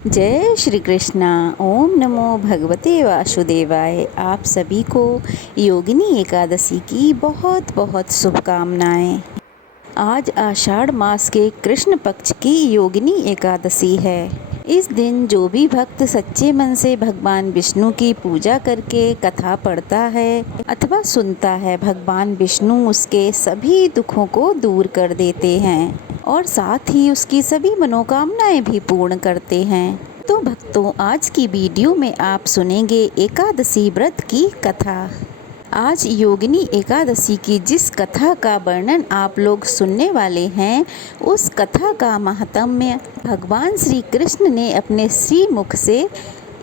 जय श्री कृष्णा। ओम नमो भगवते वासुदेवाय। आप सभी को योगिनी एकादशी की बहुत बहुत शुभकामनाएं। आज आषाढ़ मास के कृष्ण पक्ष की योगिनी एकादशी है। इस दिन जो भी भक्त सच्चे मन से भगवान विष्णु की पूजा करके कथा पढ़ता है अथवा सुनता है, भगवान विष्णु उसके सभी दुखों को दूर कर देते हैं और साथ ही उसकी सभी मनोकामनाएं भी पूर्ण करते हैं। तो भक्तों, आज की वीडियो में आप सुनेंगे एकादशी व्रत की कथा। आज योगिनी एकादशी की जिस कथा का वर्णन आप लोग सुनने वाले हैं, उस कथा का महात्म्य भगवान श्री कृष्ण ने अपने श्रीमुख से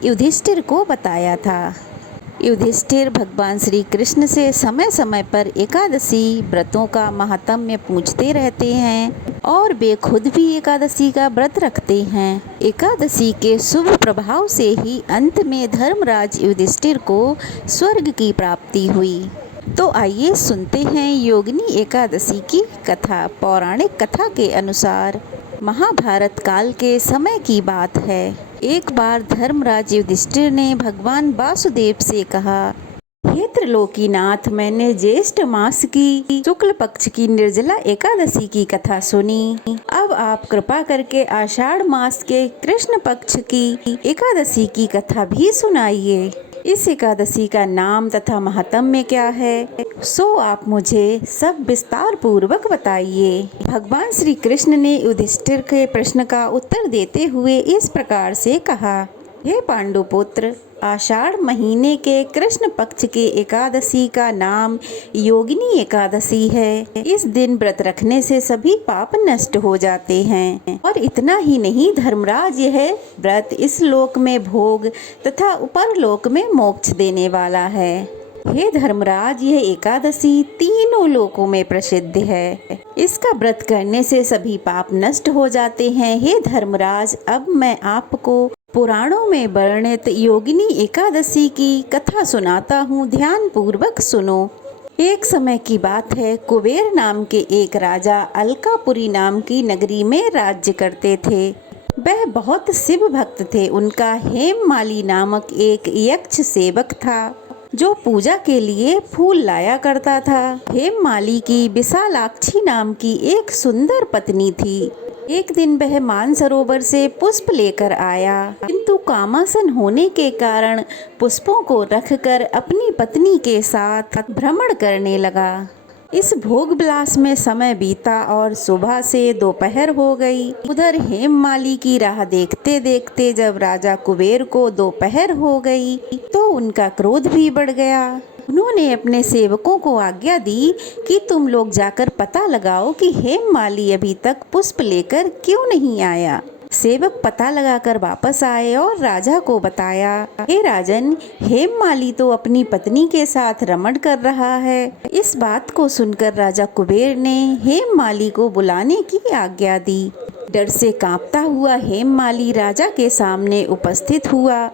युधिष्ठिर को बताया था। युधिष्ठिर भगवान श्री कृष्ण से समय समय पर एकादशी व्रतों का महात्म्य पूछते रहते हैं और वे खुद भी एकादशी का व्रत रखते हैं। एकादशी के शुभ प्रभाव से ही अंत में धर्मराज युधिष्ठिर को स्वर्ग की प्राप्ति हुई। तो आइए सुनते हैं योगिनी एकादशी की कथा। पौराणिक कथा के अनुसार महाभारत काल के समय की बात है। एक बार धर्मराज युधिष्ठिर ने भगवान वासुदेव से कहा, हे त्रिलोकीनाथ, मैंने ज्येष्ठ मास की शुक्ल पक्ष की निर्जला एकादशी की कथा सुनी। अब आप कृपा करके आषाढ़ मास के कृष्ण पक्ष की एकादशी की कथा भी सुनाइए। इस एकादशी का नाम तथा महात्म्य क्या है, सो आप मुझे सब विस्तार पूर्वक बताइए। भगवान श्री कृष्ण ने युधिष्ठिर के प्रश्न का उत्तर देते हुए इस प्रकार से कहा, हे पांडुपुत्र, आषाढ़ महीने के कृष्ण पक्ष की एकादशी का नाम योगिनी एकादशी है। इस दिन व्रत रखने से सभी पाप नष्ट हो जाते हैं और इतना ही नहीं, धर्मराज, यह व्रत इस लोक में भोग तथा उपरलोक में मोक्ष देने वाला है। हे धर्मराज, यह एकादशी तीनों लोकों में प्रसिद्ध है। इसका व्रत करने से सभी पाप नष्ट हो जाते हैं। हे धर्मराज, अब मैं आपको पुराणों में वर्णित योगिनी एकादशी की कथा सुनाता हूँ, ध्यान पूर्वक सुनो। एक समय की बात है, कुबेर नाम के एक राजा अलकापुरी नाम की नगरी में राज्य करते थे। वह बहुत शिव भक्त थे। उनका हेममाली नामक एक यक्ष सेवक था जो पूजा के लिए फूल लाया करता था। हेममाली की विशालाक्षी नाम की एक सुंदर पत्नी थी। एक दिन वह मानसरोवर से पुष्प लेकर आया, किंतु कामासन होने के कारण पुष्पों को रखकर अपनी पत्नी के साथ भ्रमण करने लगा। इस भोग विलास में समय बीता और सुबह से दोपहर हो गई। उधर हेममाली की राह देखते देखते जब राजा कुबेर को दोपहर हो गई तो उनका क्रोध भी बढ़ गया। उन्होंने अपने सेवकों को आज्ञा दी कि तुम लोग जाकर पता लगाओ कि हेममाली अभी तक पुष्प लेकर क्यों नहीं आया। सेवक पता लगाकर वापस आए और राजा को बताया, हे राजन, हेममाली तो अपनी पत्नी के साथ रमण कर रहा है। इस बात को सुनकर राजा कुबेर ने हेममाली को बुलाने की आज्ञा दी। डर से कांपता हुआ हेममाली राजा के सामने उपस्थित हुआ।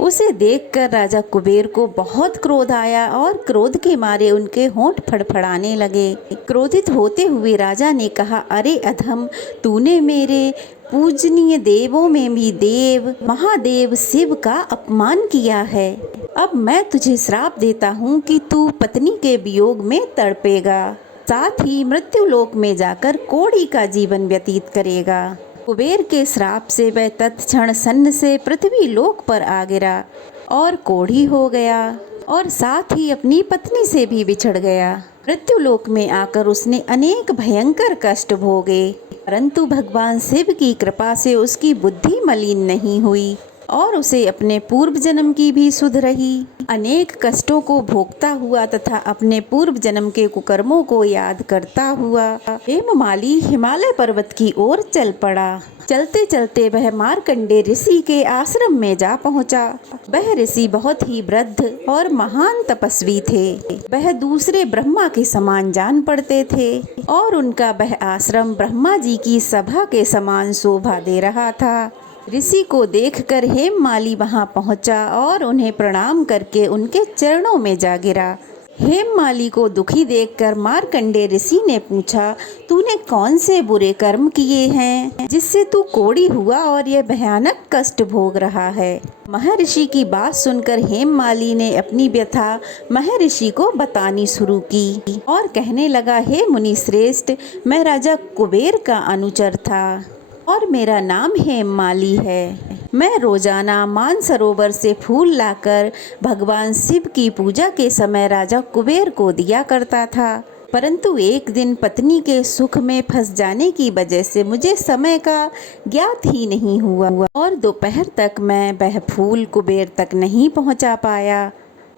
उसे देखकर राजा कुबेर को बहुत क्रोध आया और क्रोध के मारे उनके होंठ फड़फड़ाने लगे। क्रोधित होते हुए राजा ने कहा, अरे अधम, तूने मेरे पूजनीय देवों में भी देव महादेव शिव का अपमान किया है। अब मैं तुझे श्राप देता हूँ कि तू पत्नी के वियोग में तड़पेगा, साथ ही मृत्युलोक में जाकर कोढ़ी का जीवन व्यतीत करेगा। कुबेर के श्राप से वह तत्क्षण सन्न से पृथ्वी लोक पर आ गिरा और कोढ़ी हो गया और साथ ही अपनी पत्नी से भी बिछड़ गया। मृत्युलोक में आकर उसने अनेक भयंकर कष्ट भोगे, परंतु भगवान शिव की कृपा से उसकी बुद्धि मलिन नहीं हुई और उसे अपने पूर्व जन्म की भी सुध रही। अनेक कष्टों को भोगता हुआ तथा अपने पूर्व जन्म के कुकर्मों को याद करता हुआ हेममाली हिमालय पर्वत की ओर चल पड़ा। चलते चलते वह मार्कंडे ऋषि के आश्रम में जा पहुंचा। वह ऋषि बहुत ही वृद्ध और महान तपस्वी थे। वह दूसरे ब्रह्मा के समान जान पड़ते थे और उनका वह आश्रम ब्रह्मा जी की सभा के समान शोभा दे रहा था। ऋषि को देखकर हेममाली वहां पहुंचा और उन्हें प्रणाम करके उनके चरणों में जा गिरा। हेममाली को दुखी देखकर मार्कंडेय ऋषि ने पूछा, तूने कौन से बुरे कर्म किए हैं जिससे तू कोढ़ी हुआ और यह भयानक कष्ट भोग रहा है। महर्षि की बात सुनकर हेममाली ने अपनी व्यथा महर्षि को बतानी शुरू की और कहने लगा, हे मुनि श्रेष्ठ, मैं राजा कुबेर का अनुचर था और मेरा नाम हेममाली है। मैं रोजाना मानसरोवर से फूल लाकर भगवान शिव की पूजा के समय राजा कुबेर को दिया करता था, परंतु एक दिन पत्नी के सुख में फंस जाने की वजह से मुझे समय का ज्ञात ही नहीं हुआ और दोपहर तक मैं वह फूल कुबेर तक नहीं पहुंचा पाया।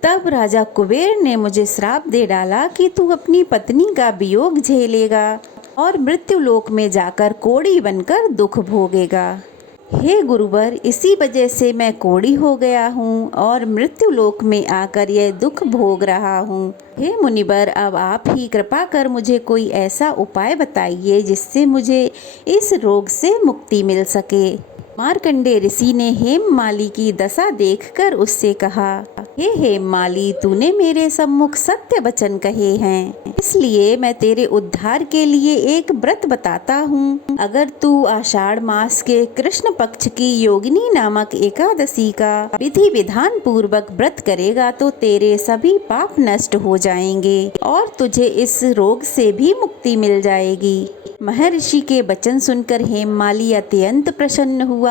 तब राजा कुबेर ने मुझे श्राप दे डाला कि तू अपनी पत्नी का वियोग झेलेगा और मृत्युलोक में जाकर कोढ़ी बनकर दुख भोगेगा। हे गुरुवर, इसी वजह से मैं कोढ़ी हो गया हूँ और मृत्युलोक में आकर यह दुख भोग रहा हूँ। हे मुनिवर, अब आप ही कृपा कर मुझे कोई ऐसा उपाय बताइए जिससे मुझे इस रोग से मुक्ति मिल सके। मार्कंडेय ऋषि ने हेममाली की दशा देखकर उससे कहा, हे हेममाली, तूने मेरे सम्मुख सत्य वचन कहे हैं, इसलिए मैं तेरे उद्धार के लिए एक व्रत बताता हूँ। अगर तू आषाढ़ मास के कृष्ण पक्ष की योगिनी नामक एकादशी का विधि विधान पूर्वक व्रत करेगा तो तेरे सभी पाप नष्ट हो जाएंगे और तुझे इस रोग से भी मुक्ति मिल जाएगी। महर्षि के वचन सुनकर हेममाली अत्यंत प्रसन्न हुआ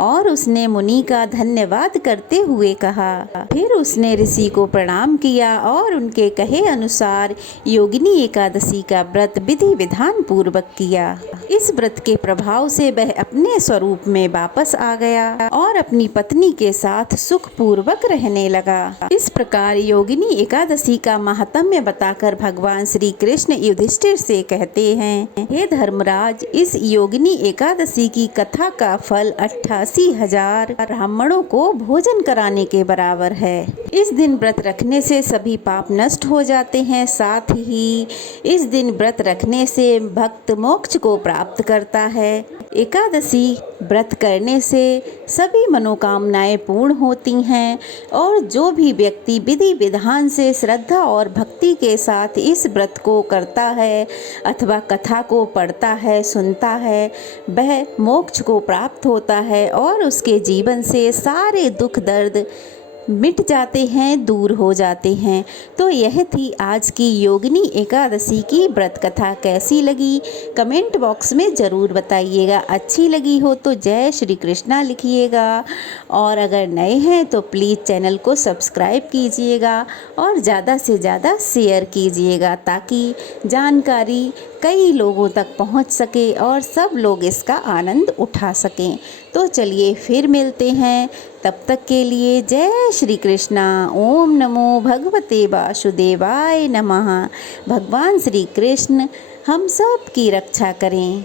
और उसने मुनि का धन्यवाद करते हुए कहा। फिर उसने ऋषि को प्रणाम किया और उनके कहे अनुसार योगिनी एकादशी का व्रत विधि विधान पूर्वक किया। इस व्रत के प्रभाव से वह अपने स्वरूप में वापस आ गया और अपनी पत्नी के साथ सुख पूर्वक रहने लगा। इस प्रकार योगिनी एकादशी का महात्म्य बताकर भगवान श्री कृष्ण युधिष्ठिर से कहते हैं, हे धर्मराज, इस योगिनी एकादशी की कथा का फल 88,000 ब्राह्मणों को भोजन कराने के बराबर है। इस दिन व्रत रखने से सभी पाप नष्ट हो जाते हैं। साथ ही इस दिन व्रत रखने से भक्त मोक्ष को प्राप्त करता है। एकादशी व्रत करने से सभी मनोकामनाएं पूर्ण होती हैं और जो भी व्यक्ति विधि विधान से श्रद्धा और भक्ति के साथ इस व्रत को करता है अथवा कथा को पढ़ता है, सुनता है, वह मोक्ष को प्राप्त होता है और उसके जीवन से सारे दुख दर्द मिट जाते हैं, दूर हो जाते हैं। तो यह थी आज की योगिनी एकादशी की व्रत कथा। कैसी लगी कमेंट बॉक्स में ज़रूर बताइएगा। अच्छी लगी हो तो जय श्री कृष्णा लिखिएगा और अगर नए हैं तो प्लीज़ चैनल को सब्सक्राइब कीजिएगा और ज़्यादा से ज़्यादा शेयर कीजिएगा ताकि जानकारी कई लोगों तक पहुंच सके और सब लोग इसका आनंद उठा सकें। तो चलिए फिर मिलते हैं, तब तक के लिए जय श्री कृष्णा। ओम नमो भगवते वासुदेवाय नमः। भगवान श्री कृष्ण हम सब की रक्षा करें।